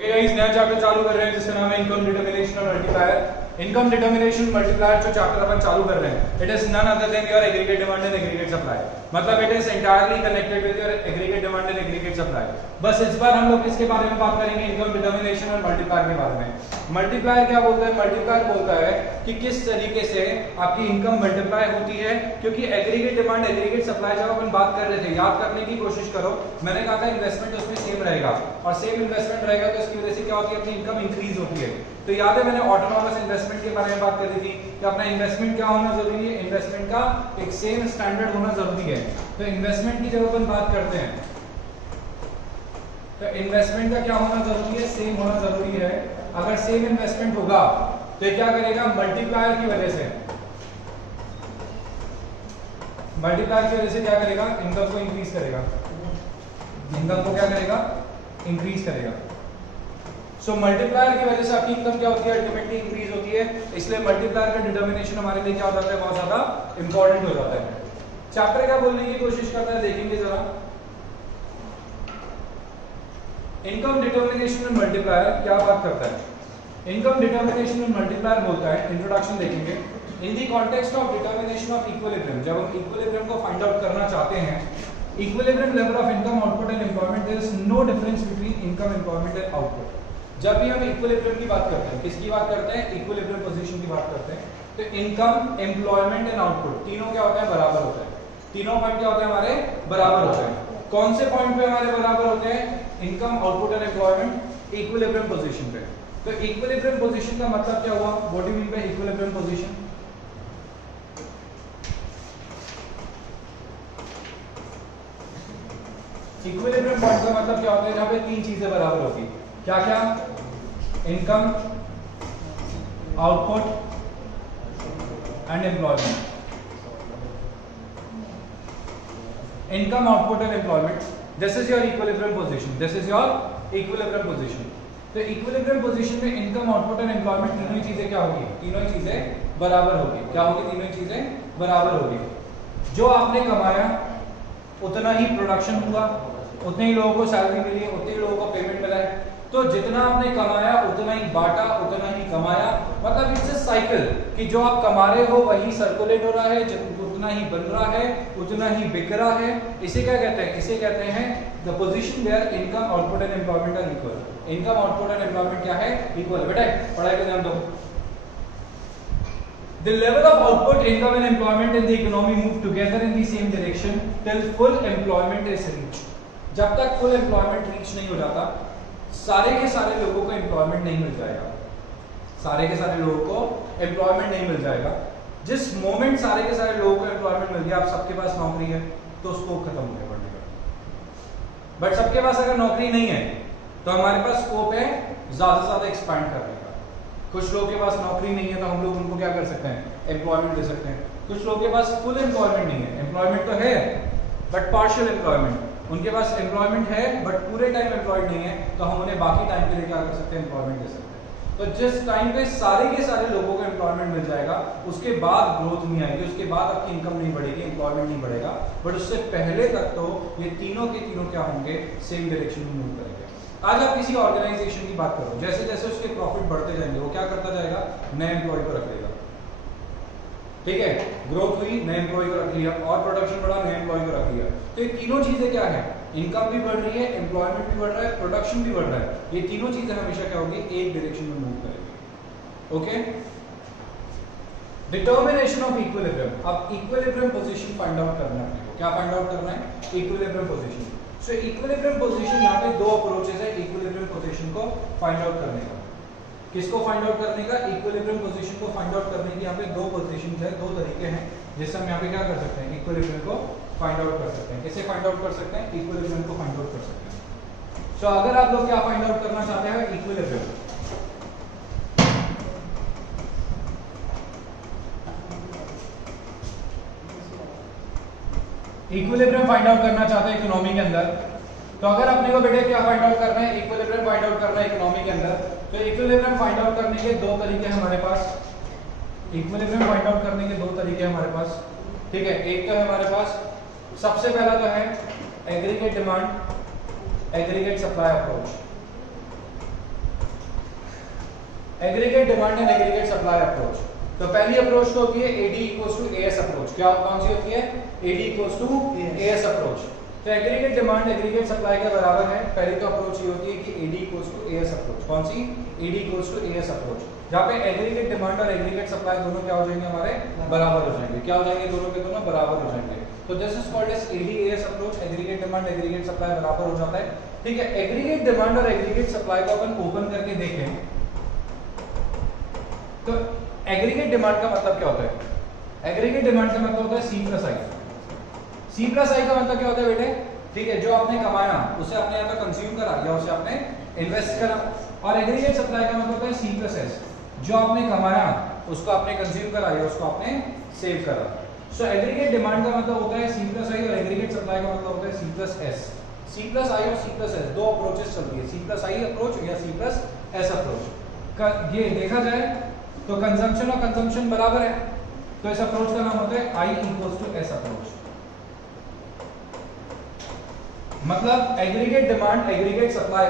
Okay guys, नया chapter चालू कर रहे हैं जिसका नाम है इनकम डिटरमिनेशन और मल्टीप्लायर। इनकम डिटरमिनेशन मल्टीप्लायर जो चैप्टर अपन चालू कर रहे हैं, it is none other than your aggregate demand and aggregate supply. मतलब it is entirely connected with your aggregate demand and aggregate supply. बस इस बार हम लोग किसके बारे में बात करेंगे? इनकम डिटरमिनेशन और मल्टीप्लायर के बारे में। मल्टीप्लायर क्या बोलता है? मल्टीप्लायर बोलता है कि किस तरीके से आपकी इनकम मल्टीप्लाई होती है, क्योंकि एग्रीगेट डिमांड एग्रीगेट सप्लाई जब अपन बात कर रहे थे, याद करने की कोशिश करो, मैंने कहा था इन्वेस्टमेंट उसमें सेम रहेगा और सेम इन्वेस्टमेंट रहेगा तो इसकी वजह से क्या होती है? अपनी इनकम इंक्रीज होती है। तो याद है मैंने ऑटोनॉमस इन्वेस्टमेंट के बारे में बात करी थी कि अपना इन्वेस्टमेंट क्या होना जरूरी है? इन्वेस्टमेंट का एक सेम स्टैंडर्ड होना जरूरी है। तो इन्वेस्टमेंट की जब अपन बात करते हैं तो इन्वेस्टमेंट का क्या होना जरूरी है? सेम होना जरूरी है। अगर सेम इन्वेस्टमेंट होगा तो ये क्या करेगा? मल्टीप्लायर की वजह से, मल्टीप्लायर की वजह से क्या करेगा? इनकम को इंक्रीज करेगा। इनकम को क्या करेगा? इंक्रीज करेगा। सो मल्टीप्लायर की वजह से आपकी इनकम क्या होती है? अल्टीमेटली इंक्रीज होती है। इसलिए मल्टीप्लायर का डिटरमिनेशन हमारे लिए क्या हो जाता है? बहुत ज्यादा इंपॉर्टेंट हो जाता है। चैप्टर क्या बोलने की कोशिश करता है देखेंगे जरा। इनकम डिटरमिनेशन एंड मल्टीप्लायर क्या बात करता है? इनकम डिटरमिनेशन एंड मल्टीप्लायर बोलता है, इंट्रोडक्शन देखेंगे, in the context of determination of equilibrium. जब हम इक्विलिब्रियम को फाइंड आउट करना चाहते हैं, equilibrium level of income output and employment, there is no difference between income employment and output. जब भी हम इक्विलिब्रियम की बात करते हैं, किसकी बात करते हैं? इक्विलिब्रियम पोजीशन की बात करते हैं। तो इनकम, एम्प्लॉयमेंट एंड आउटपुट तीनों क्या होते हैं? बराबर होते हैं। तीनों पॉइंट क्या होते हैं? हमारे बराबर होते हैं। कौन से पॉइंट पे हमारे बराबर होते हैं? Income, output and employment equilibrium position पे। तो इक्विलिब्रियम पोजीशन का मतलब क्या हुआ? What do you mean bye equilibrium position? Equilibrium point का मतलब क्या होता है? जहां पे तीन चीजें बराबर होगी। क्या क्या? Income, output and employment. Income, output and employment, this is your equilibrium position. This is your equilibrium position. तो इक्विलिब्रियम पोजीशन में इनकम, आउटपुट एंड एम्प्लॉयमेंट तीनों ही चीजें क्या होगी? तीनों ही चीजें बराबर होगी। क्या होगी? तीनों ही चीजें बराबर होगी। जो आपने कमाया उतना ही प्रोडक्शन हुआ, उतने ही लोगों को सैलरी मिली है, उतने ही लोगों को पेमेंट मिला है। तो जितना आपने कमाया उतना ही बांटा, उतना ही कमाया। मतलब इट्स अ साइकिल कि जो आप कमा रहे हो वही सर्कुलेट हो रहा है, उतना ही बन रहा है, उतना ही बिक रहा है। इसे क्या कहते हैं? इसे कहते हैं the position where income, output and employment are equal. Income, output and employment क्या है? इक्वल। बेटा पढ़ाई पे ध्यान दो। The level of output, income and employment in the economy move together in the same direction till full employment is reached. जब तक full employment reach नहीं हो जाता, सारे के सारे लोगों को employment नहीं मिल जाएगा। सारे के सारे लोगों को employment नहीं मिल जाएगा। जिस moment सारे के सारे लोगों को employment मिल गया, आप सबके पास नौकरी है, तो स्कोप खत्म हो गया पढ़ने का। बट सबके पास अगर नौकरी नहीं है, तो हमारे पास स्कोप है ज्यादा से ज्यादा एक्सपैंड करने का। कुछ लोगों के पास नौकरी नहीं है तो हम लोग उनको क्या कर सकते हैं? एम्प्लॉयमेंट दे सकते हैं। कुछ लोगों के पास फुल एम्प्लॉयमेंट नहीं है, एम्प्लॉयमेंट तो है बट पार्शियल एम्प्लॉयमेंट। उनके पास एम्प्लॉयमेंट है बट पूरे टाइम एम्प्लॉयड नहीं है, तो हम उन्हें बाकी टाइम के लिए क्या कर सकते हैं? एम्प्लॉयमेंट दे सकते हैं। तो जिस टाइम पे सारे के सारे लोगों को एम्प्लॉयमेंट मिल जाएगा, उसके बाद ग्रोथ नहीं आएगी, उसके बाद आपकी इनकम नहीं बढ़ेगी, एम्प्लॉयमेंट नहीं बढ़ेगा। बट उससे पहले तक तो ये तीनों के तीनों क्या होंगे? सेम डायरेक्शन में मूव करेंगे। आज आप किसी ऑर्गेनाइजेशन की बात करो, जैसे जैसे उसके प्रॉफिट बढ़ते जाएंगे, वो क्या करता जाएगा? नए एम्प्लॉय को रख लेगा। ठीक है, ग्रोथ हुई, नए एम्प्लॉय को रख लिया, और प्रोडक्शन बढ़ा, नए एम्प्लॉय को रख लिया। तो ये तीनों चीजें क्या है? इनकम भी बढ़ रही है, एम्प्लॉयमेंट भी बढ़ रहा है, प्रोडक्शन भी बढ़ रहा है। ये तीनों चीजें हमेशा क्या होगी? एक डायरेक्शन में मूव करेंगी। Okay, determination of equilibrium. अब इक्विलिब्रियम पोजीशन फाइंड आउट करना है अपने को। क्या फाइंड आउट करना है? Equilibrium position. सो इक्विलिब्रियम पोजीशन, यहाँ पे दो अप्रोचेस है इक्विलिब्रियम पोजीशन को फाइंड आउट करने का। किसको फाइंड आउट करने का? इक्विलिब्रियम पोजीशन को फाइंड आउट करने की यहाँ पे दो पोजीशंस है, दो तरीके हैं जिससे हम यहाँ पे क्या कर सकते हैं? इक्विलिब्रियम को फाइंड आउट कर सकते हैं। कैसे फाइंड आउट कर सकते हैं? इक्विलिब्रियम को फाइंड आउट कर सकते हैं। सो अगर आप लोग क्या फाइंड आउट करना चाहते हैं? इक्विलिब्रियम। इक्विलिब्रियम फाइंड आउट करना चाहते हैं इकोनॉमी के अंदर, तो अगर अपने को बेटे क्या फाइंड आउट करना है? इक्विलिब्रियम फाइंड आउट करना है इकोनॉमी के अंदर। तो इक्विलिब्रियम फाइंड आउट करने के दो तरीके हैं हमारे पास। इक्विलिब्रियम फाइंड आउट करने के दो तरीके हैं हमारे पास। ठीक है, एक तो है हमारे पास, सबसे पहला तो है aggregate demand, aggregate supply approach. Aggregate demand and aggregate supply approach. तो पहली अप्रोच तो होती है AD equals to AS approach. क्या कौन सी होती है? AD equals to AS approach. तो एग्रीगेट डिमांड एग्रीगेट सप्लाई के बराबर है। पहली तो अप्रोच ये होती है कि AD equals to AS approach. कौन सी? AD equals to AS approach, जहां पे एग्रीगेट डिमांड और एग्रीगेट सप्लाई दोनों क्या हो जाएंगे? हमारे बराबर हो जाएंगे। क्या हो जाएंगे? दोनों के दोनों बराबर हो जाएंगे। तो this is called as AD AS approach. Aggregate demand aggregate supply बराबर हो जाता है। ठीक है, एग्रीगेट डिमांड और एग्रीगेट सप्लाई को अपन ओपन करके देखें तो एग्रीगेट डिमांड का मतलब क्या होता है? एग्रीगेट डिमांड का मतलब होता है सी प्लस आई। सी प्लस आई का मतलब क्या होता है बेटे? ठीक है, जो आपने कमाया उसे आपने या तो कंज्यूम करा या उसे आपने इन्वेस्ट करा। और एग्रीगेट सप्लाई का मतलब होता है सी प्लस एस, जो आपने कमाया उसको आपने कंज्यूम करा या उसको आपने सेव करा। सो एग्रीगेट डिमांड का मतलब होता है सी प्लस आई और एग्रीगेट सप्लाई का मतलब होता है C plus S. C plus I और सी प्लस एस दो अप्रोचेस चलती है, सी प्लस आई अप्रोच या सी प्लस एस अप्रोच। ये देखा जाए तो कंजम्पशन और कंजम्पशन बराबर है, तो इस अप्रोच का नाम होता है आई इक्वल्स टू एस अप्रोच। मतलब एग्रीगेट डिमांड एग्रीगेट सप्लाई,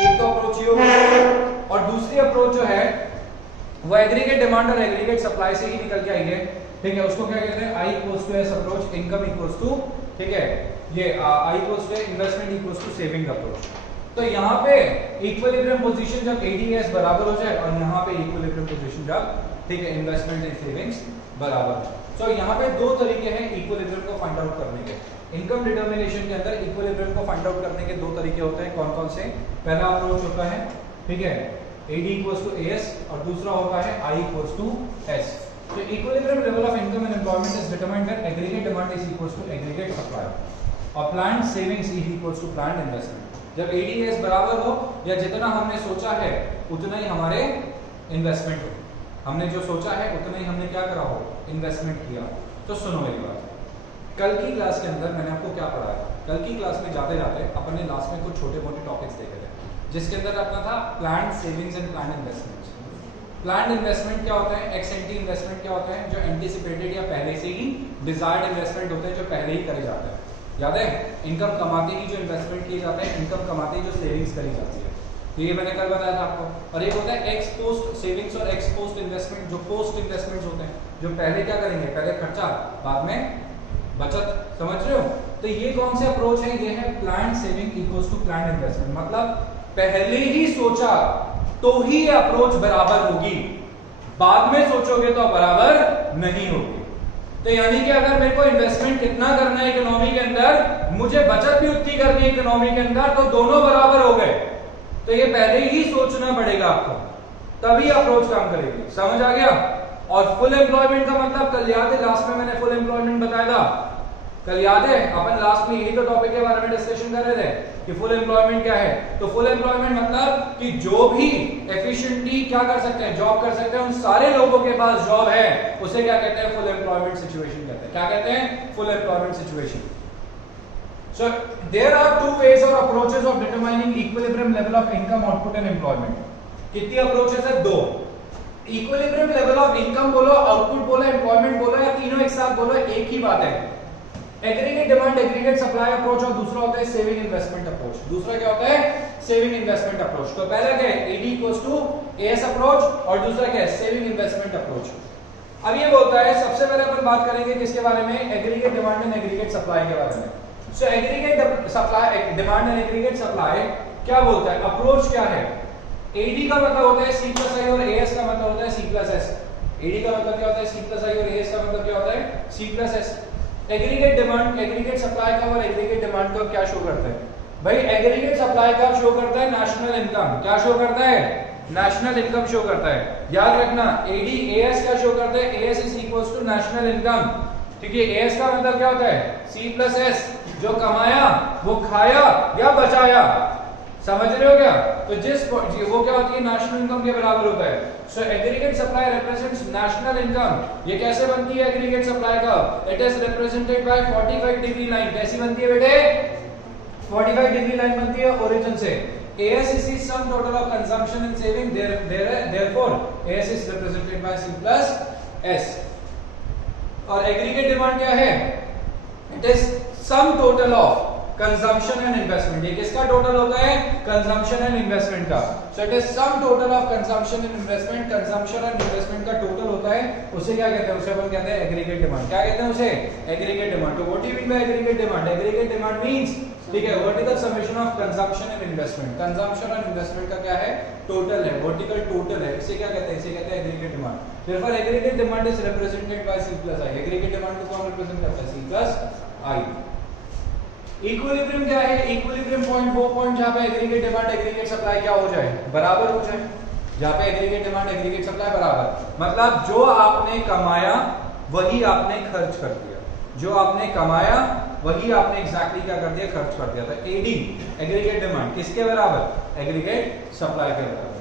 एक तो अप्रोच ये होगी और दूसरी अप्रोच जो है वो एग्रीगेट डिमांड और एग्रीगेट सप्लाई से ही निकल के आई है। ठीक है, उसको क्या कहते हैं? I equals to S approach. Income equals to, ठीक है, ये I equals to investment equals to saving approach. तो यहाँ पे इक्विलिब्रियम पोजीशन जब एडीएस बराबर हो जाए और यहाँ पे इक्विलिब्रियम पोजीशन जब, ठीक है, इन्वेस्टमेंट एंड सेविंग्स बराबर। तो यहाँ पे दो तरीके हैं इक्विलिब्रियम को फाइंड आउट करने के। इनकम डिटर्मिनेशन के अंदर इक्विलिब्रियम को फाइंड आउट करने के दो तरीके होते हैं। कौन कौन से? पहला अप्रोच होता है, ठीक है, AD इक्वल्स टू AS और दूसरा होता है I इक्वल्स टू S। तो equilibrium level of income and employment is determined when aggregate demand is equals to aggregate supply और planned savings is equals to planned investment. जब AD/AS बराबर हो या जितना हमने सोचा है उतना ही हमारे इन्वेस्टमेंट हो, हमने जो सोचा है उतना ही हमने क्या करा हो? इन्वेस्टमेंट किया। तो सुनो मेरी बात, कल की क्लास के अंदर मैंने आपको क्या पढ़ाया था? कल की क्लास में जाते जाते अपन ने लास्ट में कुछ छोटे मोटे टॉपिक्स देखे थे, जिसके अंदर अपना था planned savings and planned investment. Planned investment क्या होता है? एक्स एंटी इन्वेस्टमेंट क्या होता है? जो एंटीसिपेटेड या पहले से ही डिजायर्ड इन्वेस्टमेंट होते हैं, जो पहले ही करे जाते हैं। याद है? इनकम कमाते ही जो इन्वेस्टमेंट किए जाते हैं, इनकम कमाते ही जो सेविंग्स करी जाती है, तो ये मैंने कल बताया था आपको। और एक होता है एक्स पोस्ट सेविंग्स और एक्स पोस्ट इन्वेस्टमेंट, जो पोस्ट इन्वेस्टमेंट्स होते हैं, जो पहले क्या करेंगे? पहले खर्चा, बाद में बचत। समझ रहे हो? तो ये कौन से अप्रोच है? ये है planned saving equals to planned investment. मतलब पहले ही सोचा तो ही अप्रोच बराबर होगी, बाद में सोचोगे तो बराबर नहीं होगी। तो यानी कि अगर मेरे को इन्वेस्टमेंट कितना करना है इकोनॉमी के अंदर, मुझे बचत भी उतनी करनी है इकोनॉमी के अंदर, तो दोनों बराबर हो गए। तो ये पहले ही सोचना पड़ेगा आपको, तभी अप्रोच काम करेगी। समझ आ गया? और फुल एम्प्लॉयमेंट का मतलब कल याद है लास्ट में मैंने फुल एम्प्लॉयमेंट बताया था? कल याद है? अपन लास्ट में यही तो टॉपिक के बारे में डिस्कशन कर रहे थे कि फुल एम्प्लॉयमेंट क्या है। तो फुल एम्प्लॉयमेंट मतलब कि जो भी एफिशिएंटली क्या कर सकते हैं? जॉब कर सकते हैं, उन सारे लोगों के पास जॉब है, उसे क्या कहते हैं? फुल एम्प्लॉयमेंट सिचुएशन कहते हैं। क्या कहते हैं? Full employment situation. So there are two ways or approaches of determining equilibrium level of income, output and employment. कितनी अप्रोचेस है? दो। इक्विलिब्रियम लेवल ऑफ इनकम बोलो, आउटपुट बोलो, एम्प्लॉयमेंट बोलो, या तीनों एक साथ बोलो, एक ही बात है। Aggregate demand aggregate supply approach और दूसरा होता है सेविंग इन्वेस्टमेंट अप्रोच। दूसरा क्या होता है? Saving investment approach. तो पहला क्या है? AD equals to AS approach और दूसरा क्या है? Saving investment approach. अब ये बोलता है, सबसे पहले अपन बात करेंगे किसके बारे में? Aggregate demand and aggregate supply के बारे में। So aggregate supply demand and aggregate supply क्या बोलता है? अप्रोच क्या है? AD का मतलब होता है C प्लस आई और AS का मतलब होता है C प्लस S। AD का मतलब क्या होता है? C प्लस आई और AS का मतलब क्या होता है? C plus S। Aggregate demand aggregate supply का और एग्रीगेट डिमांड का क्या शो करता है? भाई एग्रीगेट सप्लाई का शो करता है नेशनल इनकम। क्या शो करता है? नेशनल इनकम शो करता है। याद रखना, AD AS क्या शो करता है? AS is equals to national income. ठीक है, AS का मतलब क्या होता है? C प्लस S, जो कमाया वो खाया या बचाया। समझ रहे हो क्या? तो वो क्या होती है? नेशनल इनकम के बराबर होता है। So aggregate supply represents national income. ये कैसे बनती है एग्रीगेट सप्लाई का? It is represented by 45 degree line. कैसी बनती है बेटे? 45 डिग्री लाइन बनती है ओरिजिन से। AS is sum total of consumption and saving. Therefore AS is represented by C plus S. और एग्रीगेट डिमांड क्या है? It is sum total of consumption and investment. ये किसका टोटल होता है? कंजम्पशन एंड इन्वेस्टमेंट का। So it is sum total of consumption and investment. Consumption and investment का total होता है, उसे क्या कहते हैं? उसे अपन कहते हैं एग्रीगेट डिमांड। क्या कहते हैं उसे? Aggregate demand. तो what do you mean by aggregate demand? Aggregate demand means, ठीक है, vertical summation of consumption and investment. Consumption और इन्वेस्टमेंट का क्या है? टोटल है, वर्टिकल टोटल है। इसे क्या कहते हैं? इसे कहते हैं aggregate demand. Therefore aggregate demand is represented by C plus I। aggregate demand को कौन रिप्रेजेंट करता है? C plus I। इक्विलिब्रियम क्या है? इक्विलिब्रियम पॉइंट वो पॉइंट जहां पे एग्रीगेट डिमांड एग्रीगेट सप्लाई क्या हो जाए? बराबर हो जाए। जहां पे एग्रीगेट डिमांड एग्रीगेट सप्लाई बराबर, मतलब जो आपने कमाया वही आपने खर्च कर दिया। जो आपने कमाया वही आपने एग्जैक्टली क्या कर दिया? खर्च कर दिया। तो एडी एग्रीगेट डिमांड किसके बराबर? एग्रीगेट सप्लाई के बराबर।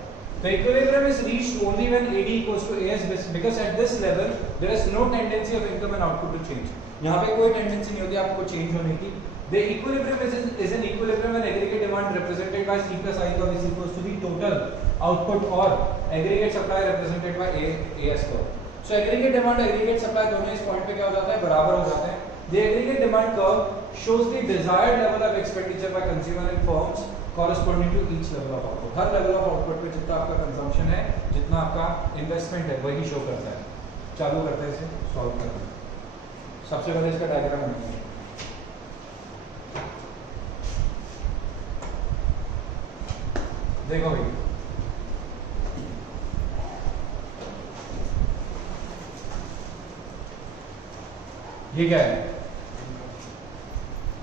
The equilibrium is reached only when AD equals to AS because at this level there is no tendency of income and output to change। यहाँ पे कोई टेंडेंसी नहीं होती आपको चेंज होने की। The equilibrium is an equilibrium when aggregate demand represented by C plus I curve is equals to the total output or aggregate supply represented by AS curve। So aggregate demand aggregate supply दोनों इस point पे क्या हो जाता है? बराबर हो जाते हैं। The aggregate demand curve shows the desired level of expenditure by consumer and firms corresponding to each level of output। Her level of output पे जितना आपका कंजम्पशन है, जितना आपका इन्वेस्टमेंट है, वही शो करता है। चालू करते हैं इसे सॉल्व करना। सबसे पहले इसका डायग्राम बनाएंगे। देखो भाई, ये क्या है?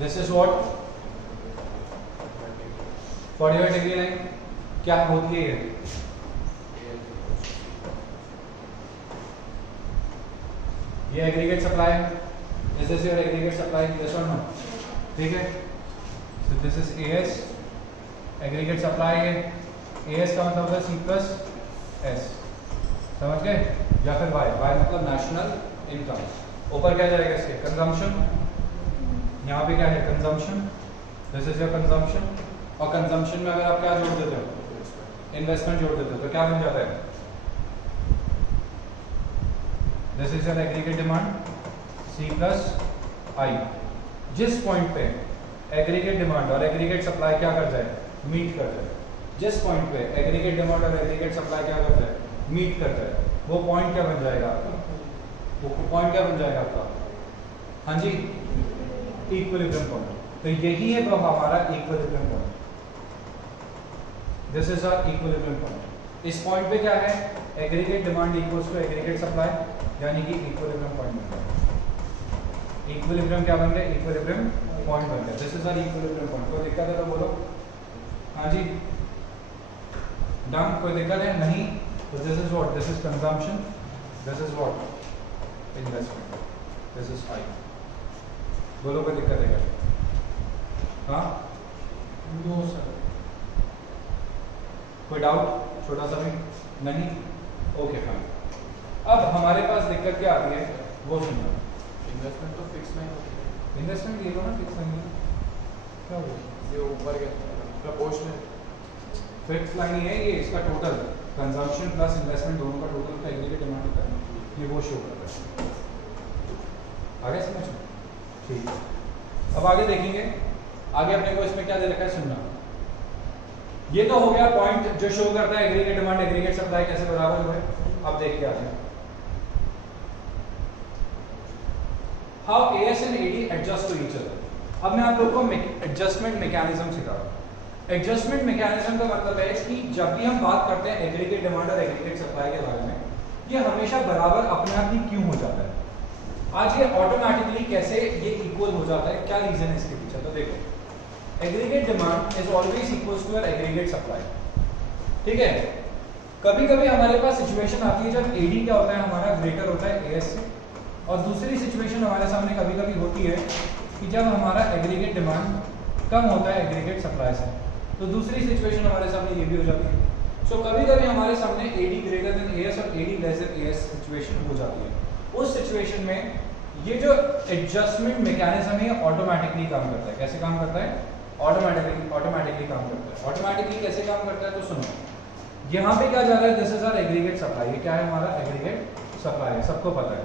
This is what 45 degree line क्या होती है? ये एग्रीगेट सप्लाई है। This is your aggregate supply, yes और नो? ठीक है। So this is as aggregate supply है। एएस का मतलब है सी प्लस एस, समझ गए? या फिर वाई, वाई मतलब नेशनल इनकम। ऊपर क्या जाएगा इसके? कंजम्पशन। यहाँ पे क्या है? Consumption. This is your consumption. और कंजम्पशन में अगर आप क्या जोड़ देते हो? इन्वेस्टमेंट जोड़ देते हो, तो क्या बन जाता है? This is your aggregate demand C plus I। जिस पॉइंट पे एग्रीगेट डिमांड और एग्रीगेट सप्लाई क्या कर जाए? मीट कर जाए। जिस पॉइंट पे एग्रीगेट डिमांड और एग्रीगेट सप्लाई क्या कर जाए? मीट कर जाए, वो पॉइंट क्या बन जाएगा आपका? वो पॉइंट क्या बन जाएगा आपका? हाँ जी, इक्विलिब्रियम पॉइंट। तो यही है हमारा equilibrium point. This is our equilibrium point. इस पॉइंट पे क्या है? Aggregate demand equals to aggregate supply, यानी कि इक्विलिब्रियम पॉइंट बन गया। इक्विलिब्रियम क्या बन गया? इक्विलिब्रियम पॉइंट बन गया। This is our equilibrium point. कोई दिक्कत है तो बोलो। हाँ जी, डन? कोई दिक्कत है? नहीं। तो this is what? This is consumption, this is what? Investment, this is I। बोलो, कोई दिक्कत है क्या? हाँ, नो सर। कोई डाउट? छोटा सा भी नहीं? Okay fine. अब हमारे पास दिक्कत क्या आती है वो सुनना। इन्वेस्टमेंट तो फिक्स नहीं होती है। इन्वेस्टमेंट ले लो ना, फिक्स नहीं क्या हो? ये ऊपर के प्रपोर्शनल फिक्स लाइन ही है ये। इसका टोटल कंजम्पशन प्लस इन्वेस्टमेंट दोनों का टोटल का एग्रीगेट डिमांड होता है, ये वो शो करता है। आगे समझ में? ठीक। अब आगे देखेंगे। आगे अपने को इसमें क्या दे रखा है सुनना। ये तो हो गया पॉइंट जो शो करता है एग्रीगेट डिमांड एग्रीगेट सप्लाई कैसे बराबर हुए। अब देखिए आगे, how AS and AD adjust to each other. अब मैं आप लोगों को एडजस्टमेंट मैकेनिज्म सिखा रहा हूं। एडजस्टमेंट मैकेनिज्म का मतलब है कि जब भी हम बात करते हैं एग्रीगेट डिमांड और एग्रीगेट सप्लाई के बारे में, ये हमेशा बराबर अपने आप ही क्यों हो जाता है? आज ये ऑटोमेटिकली कैसे ये इक्वल हो जाता है, क्या रीजन है इसके पीछे? तो देखो, aggregate demand is always equals to aggregate supply. ठीक है। कभी कभी हमारे पास सिचुएशन आती है जब एडी क्या होता है हमारा ग्रेटर होता है एएस से, और दूसरी सिचुएशन हमारे सामने कभी कभी होती है कि जब हमारा एग्रीगेट डिमांड कम होता है एग्रीगेट सप्लाई से, तो दूसरी सिचुएशन हमारे सामने ये भी हो जाती है। सो कभी कभी हमारे सामने एडी ग्रेटर देन एएस और AD less than AS situation हो जाती है। उस सिचुएशन में ये जो एडजस्टमेंट मैकेनिज्म है ऑटोमेटिकली काम करता है। कैसे काम करता है? ऑटोमेटिकली काम करता है। ऑटोमेटिकली कैसे काम करता है तो सुनो, यहाँ पे क्या जा रहा है? This is our aggregate supply. ये क्या है? हमारा एग्रीगेट सप्लाई है, सबको पता है।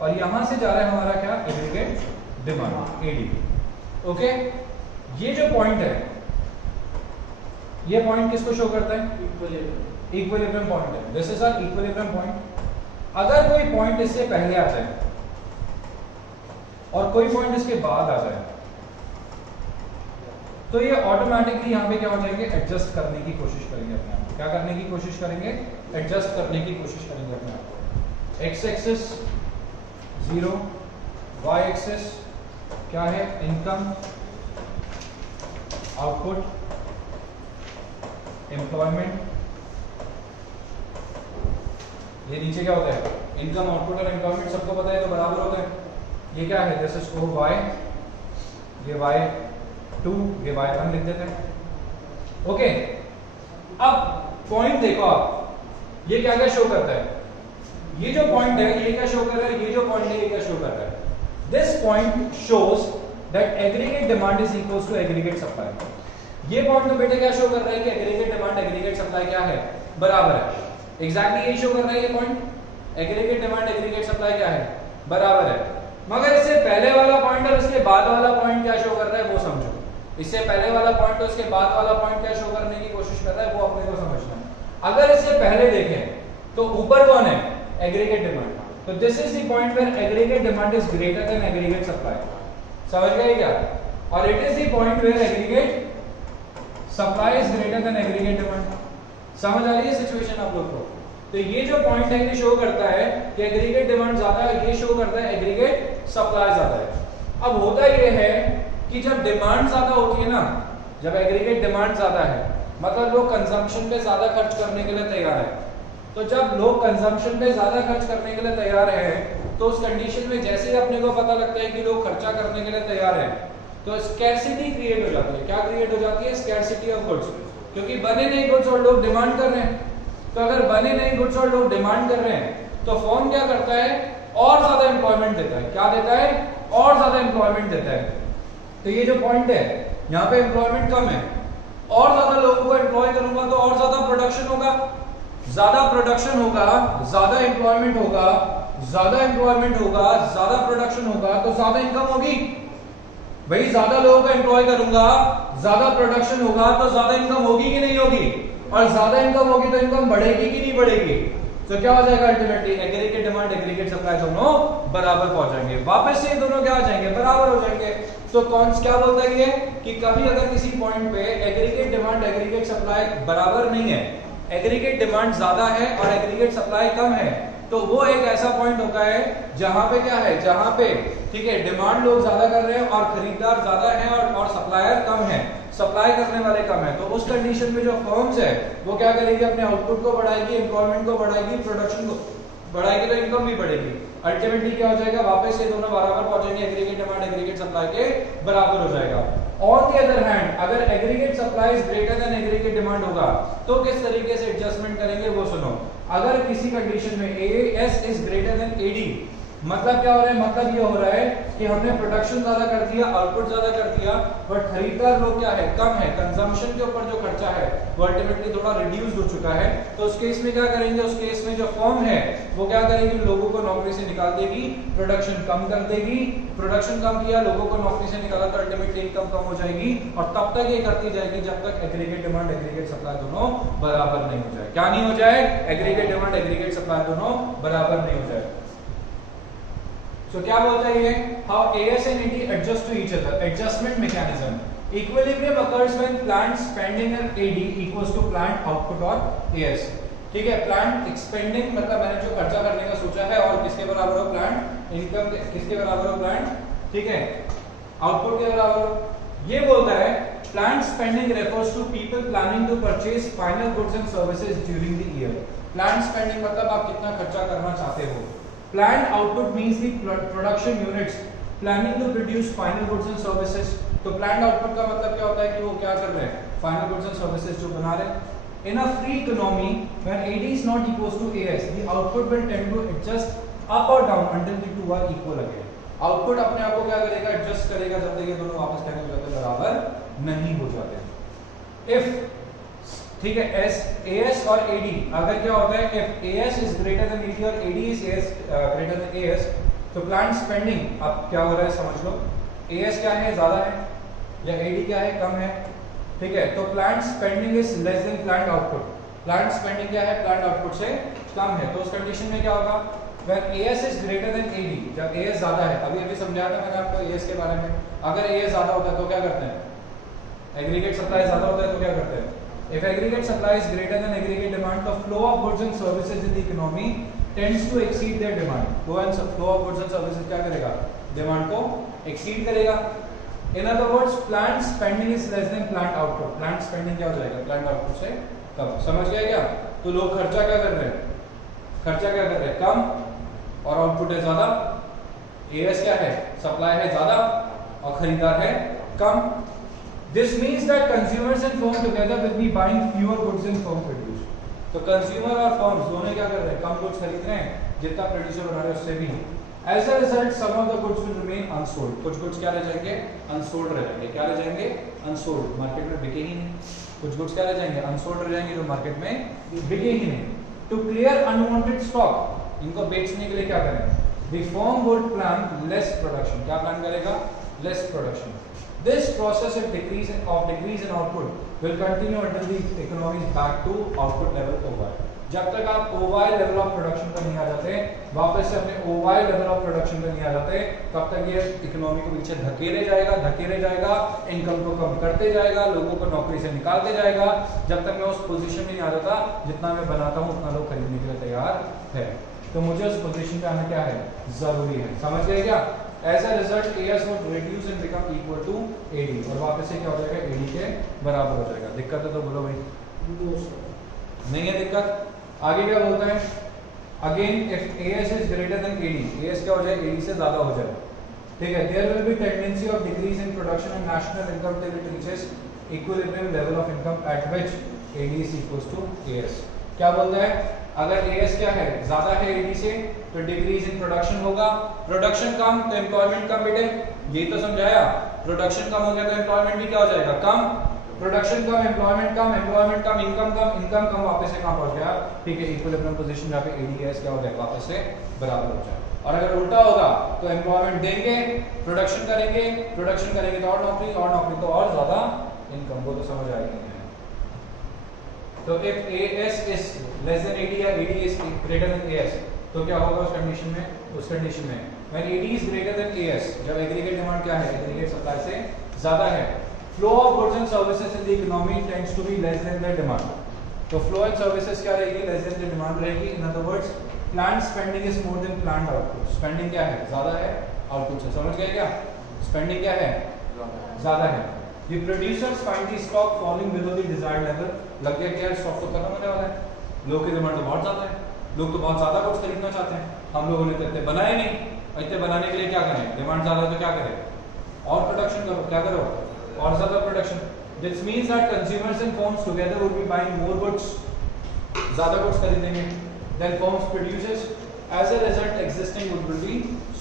और यहाँ से जा रहा है हमारा क्या? Aggregate demand ED. ओके, ये जो पॉइंट है, ये पॉइंट किसको शो करता है? इक्विलिब्रियम पॉइंट है। This is our equilibrium point. अगर कोई पॉइंट इससे पहले आ जाए और कोई पॉइंट इसके बाद आ जाए तो ये ऑटोमेटिकली यहाँ पे क्या हो जाएंगे? एडजस्ट करने की कोशिश करेंगे अपने आप को। क्या करने की कोशिश करेंगे? एडजस्ट करने की कोशिश करेंगे अपने आप को। एक्स एक्सिस 0, वाई एक्सिस क्या है? Income, output, employment. ये नीचे क्या होता है? इनकम, आउटपुट और एम्प्लॉयमेंट सबको पता है तो बराबर होते हैं। ये क्या है? दिस इज ओ वाई, ये y2, ये y1 लिख देते हैं। ओके, अब पॉइंट देखो आप, ये क्या क्या शो करता है? ये जो पॉइंट है ये क्या शो कर रहा है? ये जो पॉइंट है ये क्या शो कर रहा है? This point shows that aggregate demand is equals to aggregate supply. ये पॉइंट तो बेटे क्या शो कर रहा है कि एग्रीगेट डिमांड एग्रीगेट सप्लाई क्या है? बराबर है। एग्जैक्टली यही शो कर रहा है ये point, aggregate demand aggregate supply क्या है? बराबर है। मगर इससे पहले वाला पॉइंट और इसके बाद वाला पॉइंट क्या शो कर रहा है वो समझो। इससे पहले वाला पॉइंट और इसके बाद वाला पॉइंट क्या शो करने की कोशिश कर रहा है वो अपने को समझना है। अगर इससे पहले देखें तो ऊपर कौन है? Aggregate demand. तो this is the point where aggregate demand is greater than aggregate supply. समझ गए क्या? और it is the point where aggregate supply is greater than aggregate demand. समझ आ रही है सिचुएशन आप लोग को? तो ये जो पॉइंट है ये शो करता है कि एग्रीगेट डिमांड ज्यादा है, ये शो करता है एग्रीगेट सप्लाई ज्यादा है। अब होता ये है कि जब डिमांड ज्यादा होती है ना, जब एग्रीगेट डिमांड ज्यादा है मतलब लोग कंजम्पशन पे ज्यादा खर्च करने के लिए तैयार है। तो जब लोग कंजम्पशन पे ज्यादा खर्च करने के लिए तैयार हैं तो उस कंडीशन में जैसे ही अपने को पता लगता है कि लोग खर्चा करने के लिए तैयार हैं तो स्कैरसिटी क्रिएट हो जाती है। क्या क्रिएट हो जाती है? Scarcity of goods. क्योंकि बने नहीं गुड्स और लोग डिमांड कर रहे हैं। तो अगर बने नहीं गुड्स और लोग डिमांड कर रहे हैं तो फर्म क्या करता है? और ज्यादा एम्प्लॉयमेंट देता है। क्या देता है? और ज्यादा एम्प्लॉयमेंट देता है। तो ये जो पॉइंट है यहाँ पे एम्प्लॉयमेंट कम है, और ज्यादा लोगों को एम्प्लॉय करूंगा तो और ज्यादा प्रोडक्शन होगा, ज्यादा प्रोडक्शन होगा, ज्यादा एम्प्लॉयमेंट होगा, ज्यादा एम्प्लॉयमेंट होगा, ज्यादा प्रोडक्शन होगा तो ज्यादा इनकम होगी। भाई ज्यादा लोगों को एम्प्लॉय करूंगा, ज्यादा प्रोडक्शन होगा तो ज्यादा इनकम होगी कि नहीं होगी? और ज्यादा इनकम होगी तो इनकम बढ़ेगी कि नहीं बढ़ेगी? तो क्या हो जाएगा? Ultimately aggregate demand aggregate supply दोनों बराबर पहुंच जाएंगे। वापस से दोनों क्या हो जाएंगे? बराबर हो जाएंगे। तो कौन क्या बोलता है ये कि कभी अगर किसी पॉइंट पे एग्रीगेट डिमांड एग्रीगेट सप्लाई बराबर नहीं है, एग्रीगेट डिमांड ज्यादा है और एग्रीगेट सप्लाई कम है, तो वो एक ऐसा पॉइंट होता है जहां पे क्या है? जहां पे ठीक है डिमांड लोग ज्यादा कर रहे हैं और खरीदार ज्यादा है और सप्लायर कम है, सप्लाई करने वाले कम है। तो उस कंडीशन में जो फर्म्स है वो क्या करेगी? अपने आउटपुट को बढ़ाएगी, एम्प्लॉयमेंट को बढ़ाएगी, प्रोडक्शन को बढ़ाएगी तो इनकम भी बढ़ेगी। अल्टीमेटली क्या हो जाएगा? वापस से दोनों बराबर पहुंचेंगे, एग्रीगेट डिमांड एग्रीगेट सप्लाई के बराबर हो जाएगा। ऑन द अदर हैंड अगर aggregate supply is greater than aggregate demand होगा तो किस तरीके से एडजस्टमेंट करेंगे वो सुनो। अगर किसी कंडीशन में AS is greater then AD मतलब क्या हो रहा है? मतलब ये हो रहा है कि हमने प्रोडक्शन ज्यादा कर दिया, आउटपुट ज्यादा कर दिया, बट खरीदार लोग क्या है? कम है। कंजम्पशन के ऊपर जो खर्चा है वो अल्टीमेटली थोड़ा रिड्यूस हो चुका है। तो उस केस में क्या करेंगे? उस केस में जो फर्म है वो क्या करेगी? लोगों को नौकरी से निकाल देगी, प्रोडक्शन कम कर देगी। प्रोडक्शन कम किया, लोगों को नौकरी से निकाला तो अल्टीमेटली इनकम कम हो जाएगी और तब तक ये करती जाएगी जब तक एग्रीगेट डिमांड एग्रीगेट सप्लाई दोनों बराबर नहीं हो जाए। क्या नहीं हो जाए? एग्रीगेट डिमांड एग्रीगेट सप्लाई दोनों बराबर नहीं हो जाए। तो क्या बोलता है ये? How AS and AD adjust to each other. Adjustment mechanism. Equilibrium occurs when plant spending and AD equals to plant output और AS. ठीक है, प्लांट एक्सपेंडिंग मतलब मैंने जो खर्चा करने का सोचा है और किसके बराबर हो? प्लांट इनकम किसके बराबर हो? प्लांट ठीक है आउटपुट के बराबर हो। ये बोलता है planned spending refers to people planning to purchase final goods and services during the year. Planned spending मतलब आप कितना खर्चा करना चाहते हो। Planned output means the production units planning to produce final goods and services. तो planned output का मतलब क्या होता है कि वो क्या कर रहे हैं? Final goods and services जो बना रहे हैं। In a free economy, when AD is not equals to AS, the output will tend to adjust up or down until the two are equal again. Output अपने आप को क्या करेगा? Adjust करेगा जब तक ये दोनों वापस क्या नहीं हो जाते? बराबर नहीं हो जाते। If ठीक है AS और AD अगर क्या होता है? if AS is greater than AD और AD is greater than AS तो प्लांट स्पेंडिंग अब क्या हो रहा है समझ लो। AS क्या है? ज्यादा है, या एडी क्या है, कम है, ठीक है। तो plant spending is less than planned output, plant spending क्या है, प्लांट आउटपुट से कम है। तो उस कंडीशन में क्या होगा, when AS is greater than AD, जब AS ज्यादा है, अभी समझाया था मैंने आपको AS के बारे में, अगर AS ज्यादा होता है तो क्या करते हैं, एग्रीगेट सप्लाई ज्यादा होता है तो क्या करते हैं, if aggregate supply is greater than aggregate demand, the flow of goods and services in the economy tends to exceed their demand, flow of goods and services क्या करेगा, डिमांड को एक्सीड करेगा। in other words plant spending is less than plant output, plant spending क्या हो जाएगा, plant output से कम, समझ गए क्या। तो लोग खर्चा क्या कर रहे हैं, खर्चा क्या कर रहे हैं, कम, और आउटपुट है ज्यादा, एएस क्या है, सप्लाई है ज्यादा और खरीदार है कम। This means that consumers and firms together will be buying fewer goods than firm produce. तो कंज्यूमर और फर्म्स दोनों क्या कर रहे हैं, कम गुड्स खरीद रहे हैं, जितना प्रोड्यूसर बना रहे हैं उससे भी। As a result, some of the goods will remain unsold. कुछ गुड्स क्या रह जाएंगे, अनसोल्ड रह जाएंगे, क्या रह जाएंगे, अनसोल्ड, मार्केट में बिके ही नहीं। कुछ गुड्स क्या रह जाएंगे, अनसोल्ड रह जाएंगे, जो मार्केट में बिके ही नहीं। To clear unwanted stock, इनको बेचने के लिए क्या करें, the firm would plan less production, क्या प्लान करेगा, less production. This process of decrease in output will continue until the economy is back to output level OY. जब तक आप OY level of production पर नहीं आ जाते, वापस से अपने OY level of production पर नहीं आ जाते, तब तक ये इकोनॉमी को पीछे धकेले जाएगा, इनकम को कम करते जाएगा, लोगों को नौकरी से निकालते जाएगा, जब तक मैं उस पोजीशन में नहीं आ जाता जितना मैं बनाता हूँ उतना लोग खरीदने के लिए तैयार है। तो मुझे उस पोजीशन पे आना क्या है, जरूरी है, समझ गए क्या। As a result, AS would reduce and become equal to AD, और वापस से क्या हो जाएगा, AD के बराबर हो जाएगा। दिक्कत है तो बोलो भाई, नहीं है दिक्कत। आगे क्या बोलता है, again if AS is greater than AD, AS क्या हो जाए, AD से ज्यादा हो जाए, ठीक है। There will be tendency of decrease in production and national income till it reaches equilibrium level of income at which AD is equals to AS। क्या बोलता है, अगर AS क्या है, ज्यादा है AD से, तो डिक्रीज इन प्रोडक्शन होगा, प्रोडक्शन कम तो एम्प्लॉयमेंट कम बेटे, यही तो समझाया। प्रोडक्शन कम हो गया तो एम्प्लॉयमेंट भी क्या हो जाएगा, कम, प्रोडक्शन कम, एम्प्लॉयमेंट कम, इनकम कम, वापस से कहां पहुंच गया, ठीक है, इक्विलिब्रियम पोजीशन जहां पे ADS क्या हो जाएगा, वापस से बराबर हो जाएगा। और अगर उल्टा होगा तो एम्प्लॉयमेंट देंगे, प्रोडक्शन करेंगे तो और नौकरी तो और ज्यादा इनकम, वो तो समझ आएगी। तो if AS is less than AD या AD is greater than AS, तो क्या होगा उस कंडीशन में, when AD is greater than AS, जब एग्रीगेट डिमांड क्या है, एग्रीगेट सप्लाई से ज्यादा है, flow of goods and services in the economy tends to be less than the demand. तो फ्लो एंड सर्विसेज क्या रहेगी, लेस देन द डिमांड रहेगी। In other words planned spending is more than planned output, spending क्या है, ज्यादा है output से, समझ गए क्या, स्पेंडिंग क्या है, ज्यादा है। The producers find the stock falling below the desired level, लग गया क्या, स्टॉक तो खत्म होने वाला है, लोग की डिमांड तो बहुत ज्यादा है, लोग तो बहुत ज्यादा कुछ खरीदना चाहते हैं, हम लोगों ने तो इतने बनाए नहीं, इतने बनाने के लिए क्या करें, डिमांड ज्यादा तो क्या करें, और प्रोडक्शन करो, क्या करो, और ज्यादा production. This means that consumers and firms together would be buying more goods, ज्यादा गुड्स खरीदेंगे, then firms produces, as a result existing good will be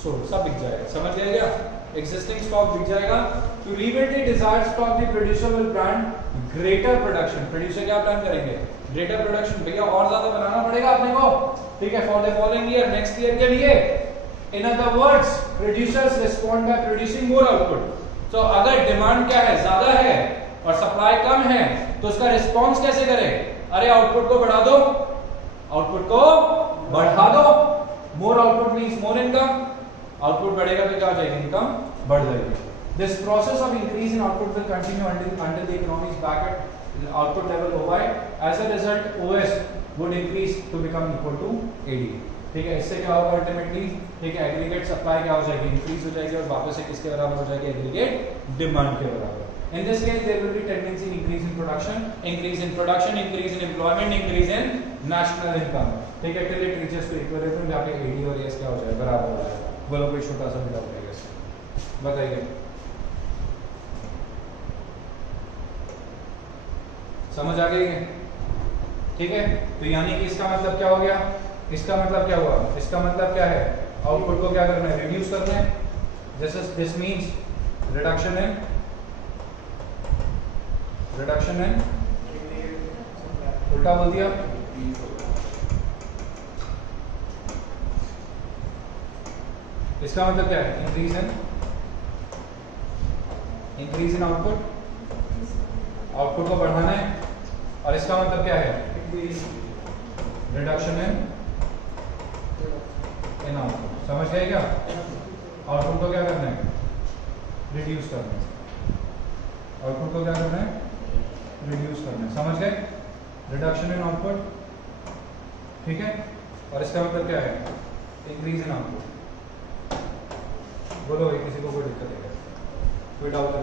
sold, सब बिक जाएगा, समझ गए क्या, existing stock बिक जाएगा। To rebuild the desired stock, the producer will plan greater production, producer क्या प्लान करेंगे, greater production, भैया और ज्यादा बनाना पड़ेगा अपने को, ठीक है, for the following year, next year के लिए। In other words, producers respond by producing more output। तो अगर डिमांड क्या है, ज्यादा है और सप्लाई कम है, तो उसका रिस्पॉन्स कैसे करें, अरे आउटपुट को बढ़ा दो, आउटपुट को बढ़ा दो, more output means more income, output बढ़ेगा तो क्या हो जाएगी, इनकम बढ़ जाएगी। This process of increase in output will continue until the economy is back at output level OY. As a result, OS would increase to become equal to AD। ठीक है, इससे क्या होगा अल्टीमेटली, ठीक है, एग्रीगेट सप्लाई क्या हो जाएगी, इंक्रीज हो जाएगी और वापस से किसके बराबर हो जाएगी, एग्रीगेट डिमांड के बराबर। In this case, there will be tendency increase in production, increase in employment, increase in national income। ठीक है, till it reaches to equilibrium जहाँ पे AD और AS क्या हो जाएगा, बराबर हो जाएगा। बोलो कोई छोटा सा भी डाउट है, बताइए, समझ आ गई है, ठीक है। तो यानी कि इसका मतलब क्या हो गया, इसका मतलब क्या हुआ, इसका मतलब क्या है, आउटपुट को क्या करना है, रिड्यूस करना है, दिस मींस रिडक्शन इन उल्टा बोल दिया, इसका मतलब क्या है, इंक्रीज इन आउटपुट, आउटपुट को बढ़ाना है, और इसका मतलब क्या है? Reduction in output. समझ गए क्या? आउटपुट को क्या करना है? रिड्यूस करना है। आउटपुट को क्या करना है? रिड्यूस करना है। समझ गए? रिडक्शन इन आउटपुट, ठीक है। और इसका मतलब क्या है? Increase in output. बोलो भाई, किसी को कोई दिक्कत है क्या? कोई डाउट है?